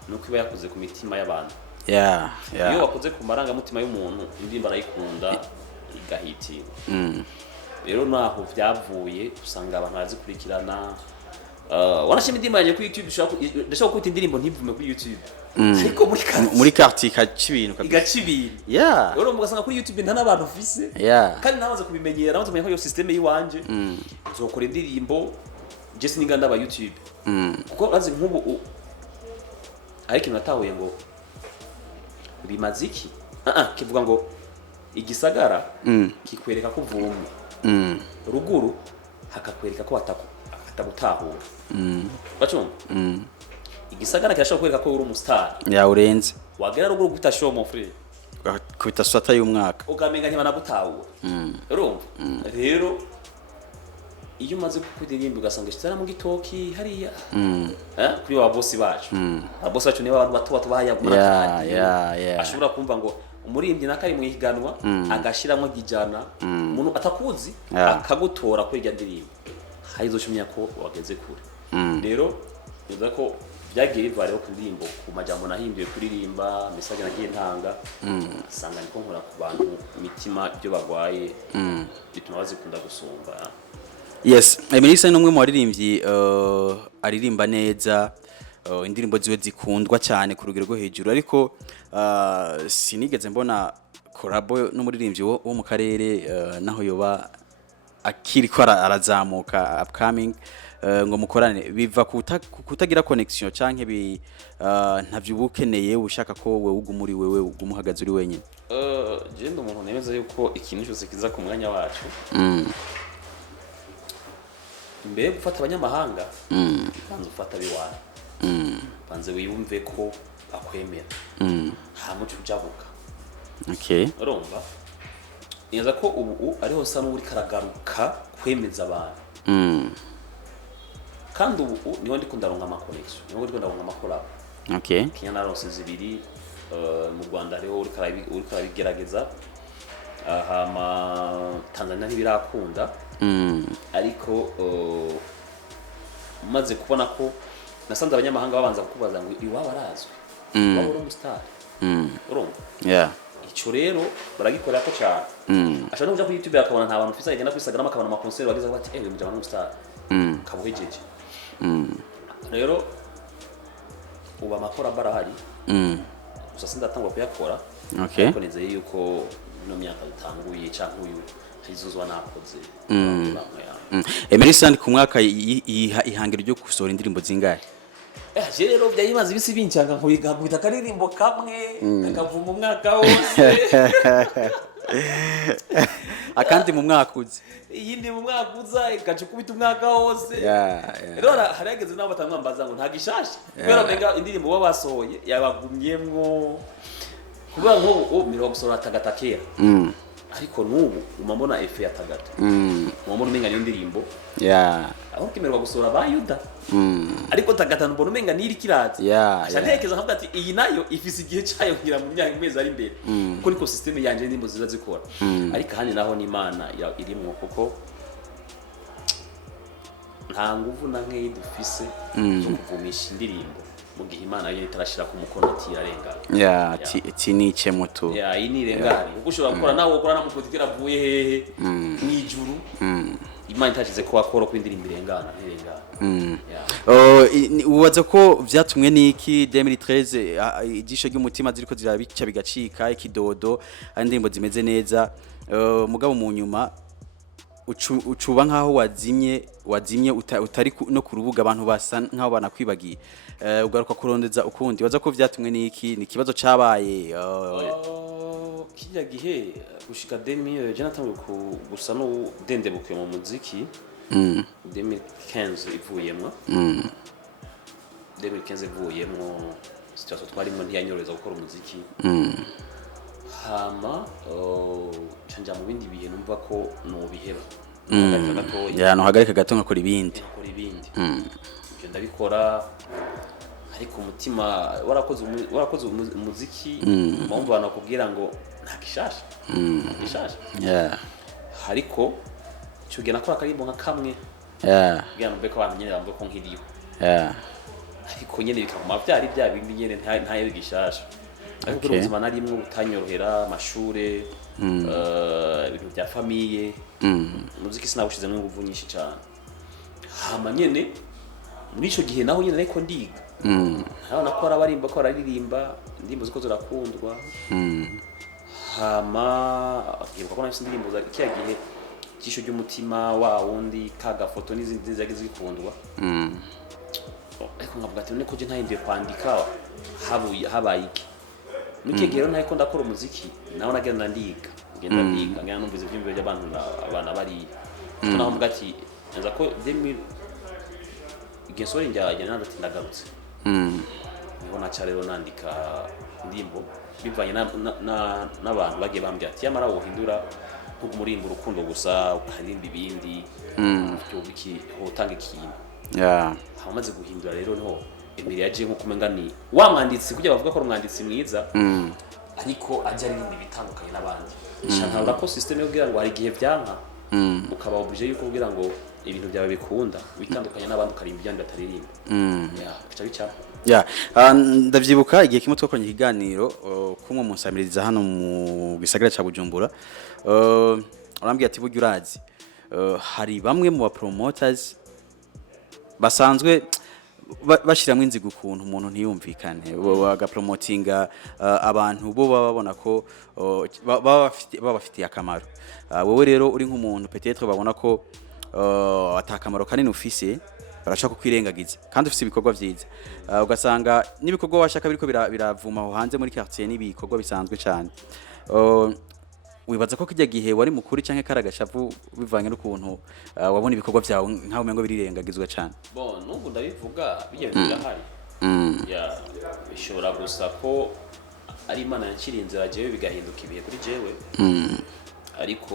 nuko iba yakoze ku mitima y'abantu iyo wakoze ku maranga mutima y'umuntu indirimbo arayikunda igahitinga rero naho vyavuye usanga abantu bazikurikirana wanashima indirimbo yanje kuri YouTube ndashaka kwita indirimbo ntivume kuri YouTube ariko muri quartier kacibintu igacibintu rero mugasanga kuri YouTube nta nabantu ufise kandi namaze kubimenyera namaze kumenya ko iyo system yiwanje uzokora indirimbo just ninganda ba YouTube kuko azi nkubu ariko natahuye ngo bimaziki kivuga ngo igisagara kikwereka ko vumwe ruguru hakakwereka ko atabutahura bacumva igisagara kirashobora kwereka ko uri umustar urenze wagera ruguru guta show mon frère kubita swata y'umwaka ukamenga ntibanagutahura urumva rero iyo umaze kudirimba ugasanga kitara mu gitoki hariya kuri wa boss bacu aboss bacu niba abantu bato bahayagura kandi ashobora kumva ngo umurimbyi nakari mu higanwa agashiramo gijana umuntu atakuzi akagutora kwega ndirimbo hayizoshimya ko wageze kure rero bivuga ko byagiye bivareho kuririmbo ku majambo nahimbiye kuririmba message nagiye ntanga sanga niko nkora ku bantu imitima byo bagwaye bituma bazikunda gusumba. Yes, Emery Sun numwe mu baririmbyi aririmba neza indirimbo ziwe zikundwa cyane ku rugero rwo hejuru ariko sinigeze mbona collabo n'umuririmbyi wo mu karere naho yoba akiri ko arazamuka upcoming ngo mukorane biva kutagira connection canke ntavyo ubukeneye ushaka ko wewe ugumuri wewe ugumuhagaze uri wenyine. Je ndo umuntu nemeza yuko ikintu cyose kiza ku mwanya wacu mbere gufata abanyamahanga banze ufata biwana banze wiyumve ko akwemera nta muco ujabuka urumva neza ko ubu ariho sa n'uri karagaruka kwemeza abantu kandi ubu niho ndi kundaronka amaconnection niho ndi kundaronka amakora Kenya narose zibiri mu Rwanda ariho uri karabigerageza hama Tanzania ntibirakunda ariko maze kubona ko nasanze abanyamahanga babanza kukubaza ngo iwaba arazwi waba uri umustar urumva ico rero baragikora ko cyane ashobora kuja ku YouTube akabona nta bantu ufisa igenda kwisagara akabona ama concert bagize bati ewe mujana n'umustar kabuhejeje rero uba makora barahari gusa sindatangwa kuyakora ariko nizeye yuko no myaka dutanguye canke uyu izuzwa nakoze Emery Sun ku mwaka ihangiro ryo gusohora indirimbo zingahe? Je rero byayimaze ibisi bincanga nkubita karirimbo kamwe kakavuma umwaka wose akandi mu mwaka uzi iyindi mu mwaka uza igaca kubita umwaka wose rero harageze nabo batamwambaza ngo nta gishasha kubera menga indirimbo baba basohoye yabagumyemwo kubera ngo miro gusohora tagatakera ariko nubu umambona efe ya tagata umambona umenga niyo ndirimbo aho kimerwa gusohora bayuda ariko tagata mbona umenga niri kiratse ashantekeza nkavuga ati iyi nayo ifise igihe cyayo ngira mu myaka imeze ari imbere kuko niko system yanje ndimbo ziza zikora ariko handi naho ni Imana irimwo kuko nta nguvu na nkeyi dufise zo kuvumisha indirimbo mu gihe Imana yari itarashira ku mukono ati yarengana tinice muto ini rengana kuko ushobora gukora nawe ukora namukotikira avuye hehe mwijuru Imana itashize ko akora ko indirimbo irengana ubaza ko vyatumwe niki 2013 ijisho ry'umutima ziriko zirabica bigacika ikidodo indirimbo zimeze neza mugabo mu nyuma ucuba nkaho wazimye utari no ku rubuga abantu basa nkaho banakwibagiye ugaruka kurondeza ukundi waza ko vyatumwe niki ni kibazo cabaye kijya gihe gushika 2000 je natangiye gusa no dendebuke mu muziki 2015 ivuyemwo 2015 ivuyemwo situation twarimo ntiyanyoreza gukora umuziki hama canja mu bindi bihe numva ko no biheba no hagarika gato nkakora ibindi ibyo ndabikora ariko umutima warakoze umuziki mpamvu banakubwira ngo nta gishasha ariko cyo gena ko akarimbo nka kamwe kugira ngo beko abantu nyene bamwe ko nkiriyo ariko nyene bikaguma byari bya bindi nyene ntayo gishasha ariko ubuzima narimwe butanyorohera amashure ibintu bya famille umuziki sinawushize n'inguvu nyinshi cyane hama nyene muri ico gihe naho nyene ariko ndiga nabona ko arabarimba ko araririmba indirimbo ziko zirakundwa hama akibuka ko nafise indirimbo za kiya gihe ijisho ry'umutima wa wundi kaga foto n'izindi zagize zikundwa ariko nkavuga ati none ko je ntahinduye kwandika habaye iki Mike gero ntaiko ndakora umuziki naho nagenda ndiga ngenda numviza ivyimbo by'abantu abana bari naho mvuga ati nza ko 2000 igesori njyaje nandati ndagarutse niho naca rero nandika ndimbo bivanye n'abantu bagiye bambya ati yamara wohindura nko kumurimba urukundo gusa ukarimba ibindi byo biki hotanga ikintu hamaze guhindura rero no Emery yaje nko kumenga ni wa mwanditsi kujya bavuga ko umwanditsi mwiza ariko ajya aririmba bitandukanye n'abandi nshaka ko system yo kugira ngo hari gihe byanka ukaba oblige yuko kugira ngo ibintu byawe bikunda bitandukanye n'abandi ukarimba ibyandi bataririmba bica bica ndavyibuka igihe kimwe twakoranye ikiganiro kumwe mu nsamiriza hano mu gisagara ca Bujumbura arambwiye ati burya urazi hari bamwe mu ba promoters basanzwe bashiramo inzigo ukuntu umuntu ntiyumvikane bagapromotinga abantu bo babona ko babafitiye akamaro wowe rero uri nk'umuntu peut-être babona ko atakamaro kanini ufise barashaka kukwirengagiza kandi ufise ibikorwa vyiza ugasanga n'ibikorwa washaka biriko biravuma aho hanze muri quartier n'ibikorwa bisanzwe cyane wibaza ko kijya gihe wari mukuri canke karagashavu bivanye n'ukuntu wabona ibikorwa byawe nkaho umengo birirengagizwa cyane bon nubu ndabivuga bijye birahari bishobora gusa ko ari Imana yanshirinze rajewe bigahinduka ibihe kuri jewe ariko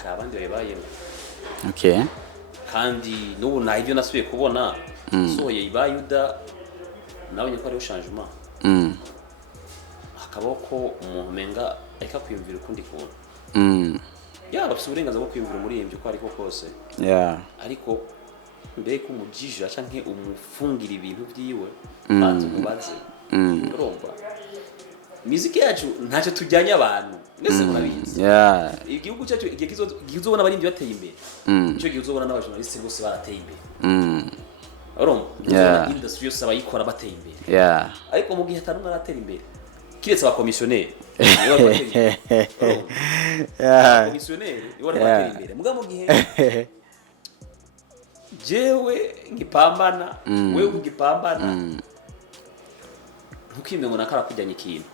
hari abandi babayemo kandi nubu na ivyo nasubiye kubona soye ibayuda nawe nyako ari changement akaboko umuntu menga ariko kwiyumvira ukundi kuntu bafite uburenganzira bwo kwiyumvira umuririmbyi uko ariko kose ariko mbere ko umujije canke umufungira ibintu byiwe banze mubaze urumva muziki yacu ntacyo tujyanye abantu mwese murabizi igihugu cyacu igihe kizobona abarimbi bateye imbere icyo gihe uzobona n'abajournaliste bose barateye imbere urumva industry yose abayikora bateye imbere ariko mu gihe atanumwe aratera imbere kiretse ba commissionnaire commissionnaire iwari batera imbere muga mu gihe jewe ngipambana wewe ugipambana ntukimbe ngo nakara kujyanye ikintu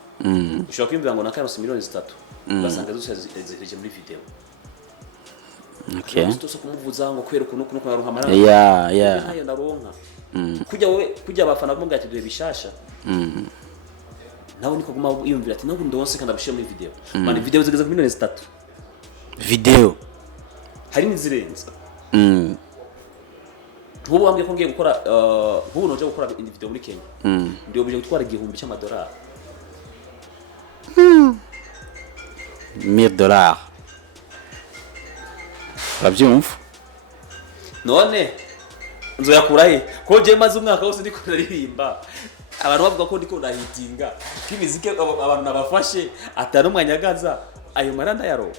ushobora kwimvira ngo nakara miliyoni 3 ugasanga zose zije muri video Okay. Stose kumuvuza ngo kwera ukuntu kuno kwaronka amara. Yeah. Nayo naronka. Kujya abafana bamubwira ati dore bishasha. Nawe niko guma yumvira ati nako ndonse kandi abashira muri video. Mani video zigeze ku miliyoni 3. Video. Hari nizirenza. Nkubu wambye ko ngiye gukora nkubu noje gukora indi video muri Kenya. Ndi obije gutwara igihumbi cy'amadolari. $1000. Urabyumva? None nzoyakura he? Ko je maze umwaka wose ndiko ndaririmba. Abantu bavuga ko ndiko ndahitinga. Kimizike abantu nabafashe atari umwanyagaza ayo maranda yaro.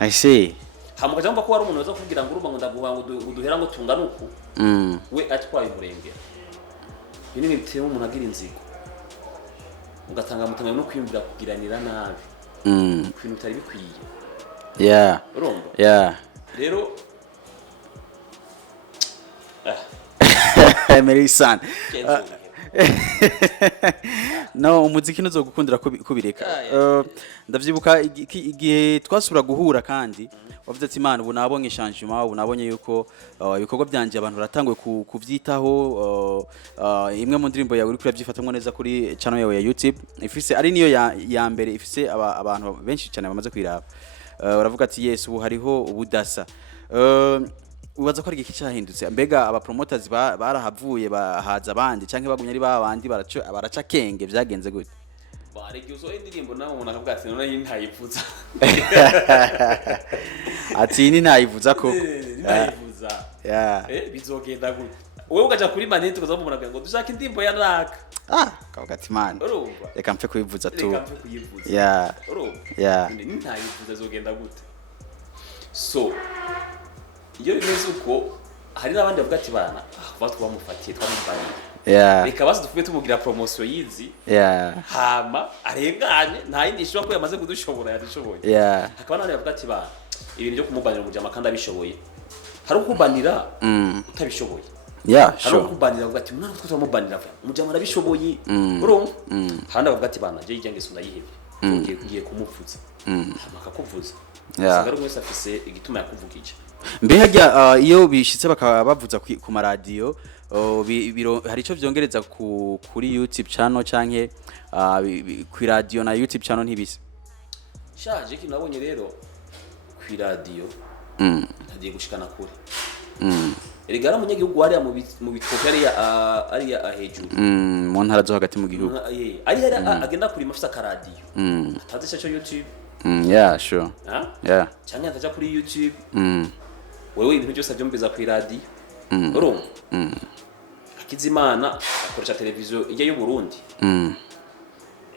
I see. Hamuka cyangwa ko wari umuntu waza kubwira ngo urumva ngo ndaguha ngo uduhera ngo tungana uku. We atwaye umurengera. Yini ni biteye umuntu agira inzigo. Ugatanga mutima no kwiyumvira kugiranira nabi. Kwintu utari bikwiye. Yeah. Urumva? Yeah. Rero Emery Sun. No, umuziki nuzo gukundira kubireka. Ndavyibuka igihe twasubira guhura kandi wavuze ati Imana ubu nabonye changement, ubu nabonye yuko ibikorwa byanje abantu baratangwe kuvyitaho. Imwe mu ndirimbo yawe uri kurabyifatamwe neza kuri channel yawe ya YouTube ifise ari niyo ya mbere ifise abantu benshi cyane bamaze kwiraba. Uravuga ati yes ubu hariho ubudasa. Ubaza ko ari iki cyahindutse mbega aba promoters barahavuye bahaza abandi canke bagumye ari babandi baraca kenge byagenze gute? Barege uzo indirimbo nawe umuntu akavuga ati none ntayivuza. Ati ni ntayivuza ko ntayivuza. Bizogenda gute? Wewe ugaja kuri manete ukazamumuntu ngo dushaka indirimbo ya raka. Kavuga ati man. Reka mpfe kuyivuza tu. Reka mpfe kuyivuza. Yeah. Ni ntayivuza zogenda gute? So iyo bimeze uko hari n'abandi bavuga ati bana twamufatiye twamubaniye. Reka basi dufite tumugira promotion yizi. Hama arenganye nta yindi ishobora ko yamaze kudushobora yadushoboye. Hakaba n'abandi bavuga ati bana ibintu byo kumubanira umujama kandi abishoboye. Hari ukubanira utabishoboye. Hari ukubanira bavuga ati mwana twamubanira umujama arabishoboye. Urumva? Handi bavuga ati bana je ijyange sunda yihebye. Ngiye kumupfuza. Hama akakuvuza. Sangaro mwese afise igituma yakuvugije. Mbega iyo bishitse bakaba bavuza ku maradiyo hari ico vyongereza kuri YouTube channel canke ku radio na YouTube channel ntibise. Shaje ki nabonye rero ku radio ntagiye gushikana kure. Erigara munyagihugu wari mu bitoke ari ahejuru. Mu ntara zo hagati mu gihugu. Ari agenda kuri mafisa ka radio. Atazi cyo YouTube. Yeah, sure. Yeah. Cyane ataja kuri YouTube. Wewe ibintu byose byombiza ku radio. Urumva? Akizimana akoresha televiziyo ijya y'u Burundi.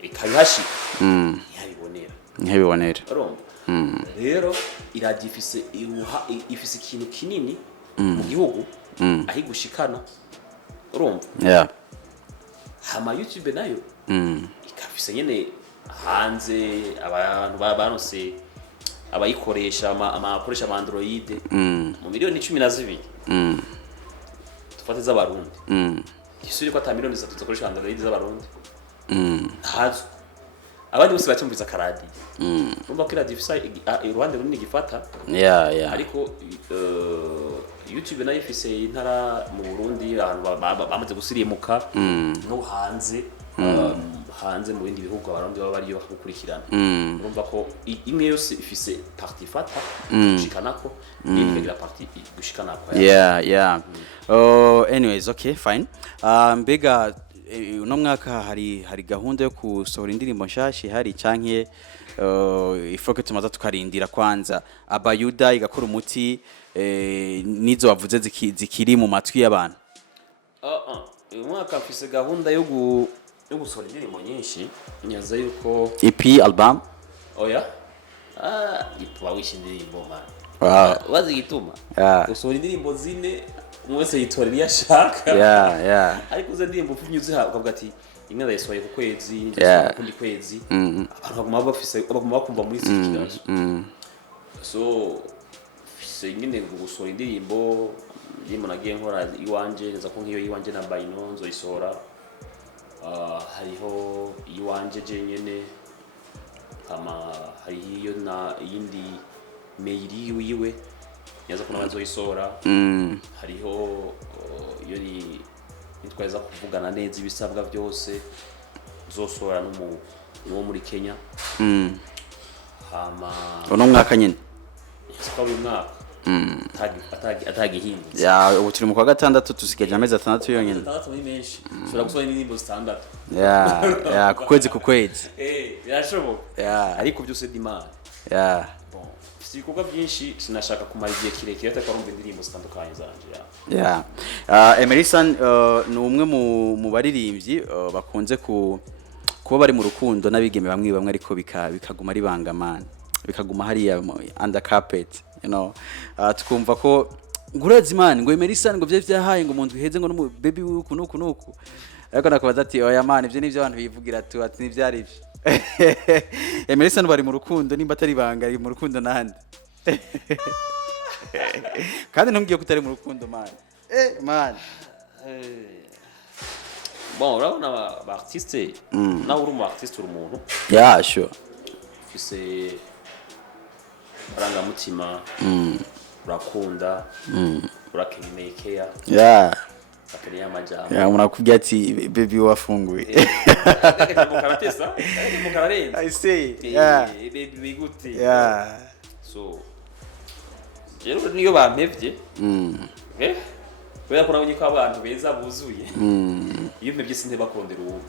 Ikabihashi. Ntiyabibonera. Urumva? Rero iradi ifise ikintu kinini mu gihugu ahigushikana. Urumva? Yeah. Hama YouTube nayo ikafise nyene hanze abantu babanose abayikoresha amakoresha ama Android mu miliyoni 12 tufate z'abarundi isuri ko ata miliyoni 3 zakoresha Android z'abarundi hazo abandi bose bacyumviza karadi urumva ko radio ifisa iruhande runini gifata ariko YouTube nayo ifise intara mu Burundi abantu bamaze gusirimuka no hanze mu bindi bihugu abarundi baba bari yo gukurikirana urumva ko imwe yose ifise partie fata gushikanako n'indi partie gushikanako. Anyways, okay, fine. Mbega uno mwaka hari gahunda yo kusohora indirimbo nshashi hari canke ifoke tumaza tukarindira kwanza abayuda igakora umuti nizo wavuze zikiri mu matwi y'abantu? Uyu mwaka mfise gahunda yo gusohora indirimbo nyinshi nyaza yuko EP album. Oya gitwa wishindirimbo man. Wazi gituma gusohora indirimbo zine mwese yitorera yashaka. Ariko uze ndirimbo upfunyuze ukavuga ati imwe ndayisohoye ku kwezi kundi kwezi abantu baguma bakumva muri sikigazo. So fise nyine gusohora indirimbo nagiye nkora iwanje neza ko nkiyo iwanje na Bayino nzoyisohora. Hariho iwanje je nyene hariyo na yindi mail yiwe yaza kuna bazoyisohora hariho iyo ni nitwaza kuvugana neza ibisabwa byose uzosohora no muri Kenya hama uno mwaka nyine siko uyu mwaka atagihindutse ya ubu turi mu kwa gatandatu tusigaje amezi 6 yonyine 6 ni menshi ushobora gusohora n'indirimbo standard ya ku kwezi birashoboka ariko byose dimana bon sikuko byinshi sinashaka kumara igihe kirekire atakarumva indirimbo zitandukanye zanje Emery Sun ni umwe mu baririmbyi bakunze kuba bari mu rukundo n'abigeme bamwe ariko bikaguma ari bangamana bikaguma hariya under carpet tukumva ko ngurazi man ngo Emery Sun ngo byahaye ngo umuntu uheze ngo no baby wuku nuku ariko nakubaza ati oya man ivyo nivyo abantu bivugira ati nivyari ivyo Emery Sun bari mu rukundo nimba atari banga ari mu rukundo nahandi kandi ntumbwiye kutari mu rukundo man bon urabona ba artiste nawe uri mu artiste uri umuntu sure ufise arangamutima urakunda urakeneye akari amajambo murakubwira ati baby wafunguye I say baby gute so rero niyo bampevye kubera ko nabonye ko abantu beza buzuye iyo mpevye sinte bakondera uwo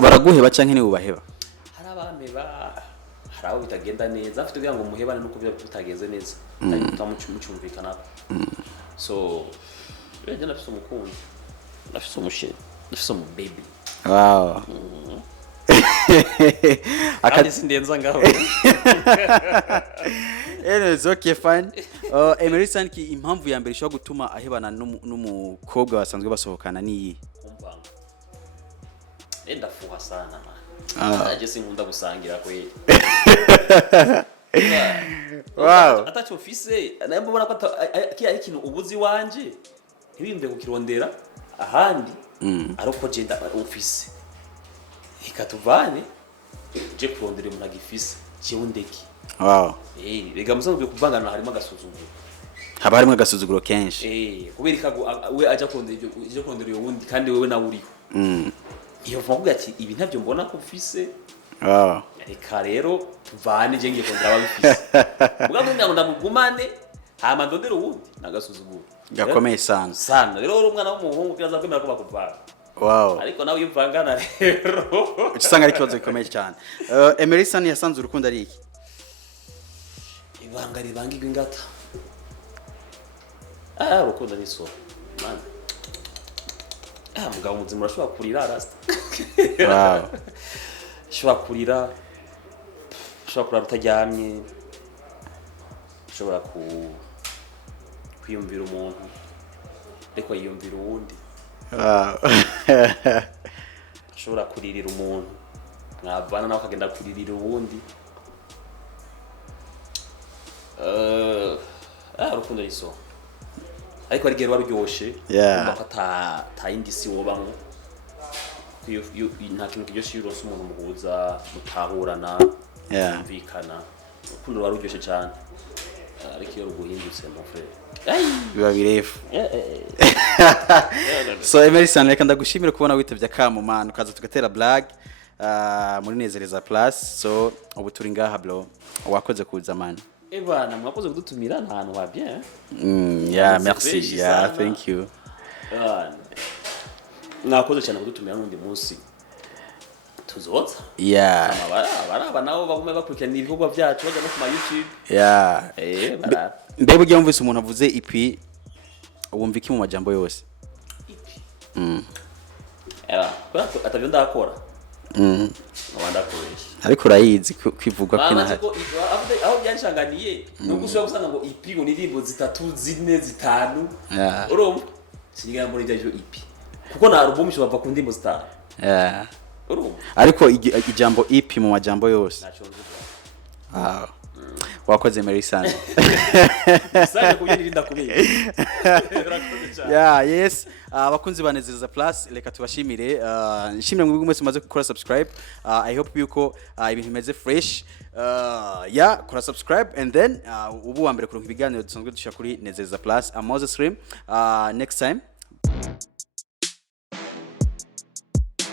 baraguheba canke ni ubaheba hari abameba hari abo bitagenda neza afite kugira ngo muhebane nuko bitagenze neza ari mutamucumvikana so rero nafise umukunzi nafise umusheri nafise mu baby wow akandi sindenza ngaho it's okay fine Emery Sun ki impamvu ya mbere ishobora gutuma ahebana n'umukobwa basanzwe basohokana niyi kumpanga ndafuha sana aje sinkunda gusangira kweli wow atacho office nayamba bona ko kiya ikintu ubuzi wanje ntibimve kukirondera ahandi ariko je nda office ikatuvane je kurondera umuntu agifise cyundeki wow bega musanzwe kuvangana harimo agasuzuguro haba harimo agasuzuguro kenshi kubereka we aja kurondera yo wundi kandi wewe nawe uriho iyo vuga ati ibi ntavyo mbona ko ufise reka rero tuvane je ngiye kondera ababifise mugabo ngo ndamugumane hama ndondera wundi nagasuzuguro gakomeye sana rero umwana w'umuhungu byaza kwemera ko bakuvana wow ariko nawe yivangana rero usanga ari kibazo gikomeye cyane Emery Sun yasanze urukundo ari iki ibanga ribangirwa ingata urukundo ni so man mugabo muzima urashobora kurira rasta wow ushobora kurira utaryamye ushobora kwiyumvira umuntu ariko yiyumvira uwundi ushobora kuririra umuntu mwavana nawe akagenda kuririra uwundi urukundo ni so ariko rigero baruryoshe umva ta indi si wobamwe nta kintu kiryoshye yurose umuntu muhuza mutahurana mvikana urukundo baruryoshe cyane ariko iyo ruguhindutse mon frère biba birefu so Emery Sun reka ndagushimira kubona witavye akamo man ukaza tugatera blague muri Nezereza Plus so ubu turi ngaha bro wakoze kuza man bana mwakoze kudutumira ntahantu ha bien merci thank you mwakoze cyane kudutumira n'undi munsi tuzoza baraba nabo bagume bakurikirana ibikorwa byacu baje no ku YouTube mbebe ugiye mvise umuntu avuze EP wumva iki mu majambo yose atavyo ndakora ndakoresha ariko urayizi kwivugwa kwina aho byanshanganiye nuko ushobora gusanga ngo EP ngo nirimbo 3 4 5 urumva sinigera muri byaje EP kuko na album ishobora kuva ku ndimbo 5 urumva ariko ijambo EP mu majambo yose wakoze Emery Sun sanje kubirinda kubiye yes abakunzi banezereza plus reka tubashimire nshimire mu mwese mumaze gukora subscribe. I hope yuko ibintu bimeze fresh. Yeah, kora subscribe and then ubu wa mbere kuronka ibiganiro dusanzwe dushaka kuri nezereza plus. Moses Rim. Next time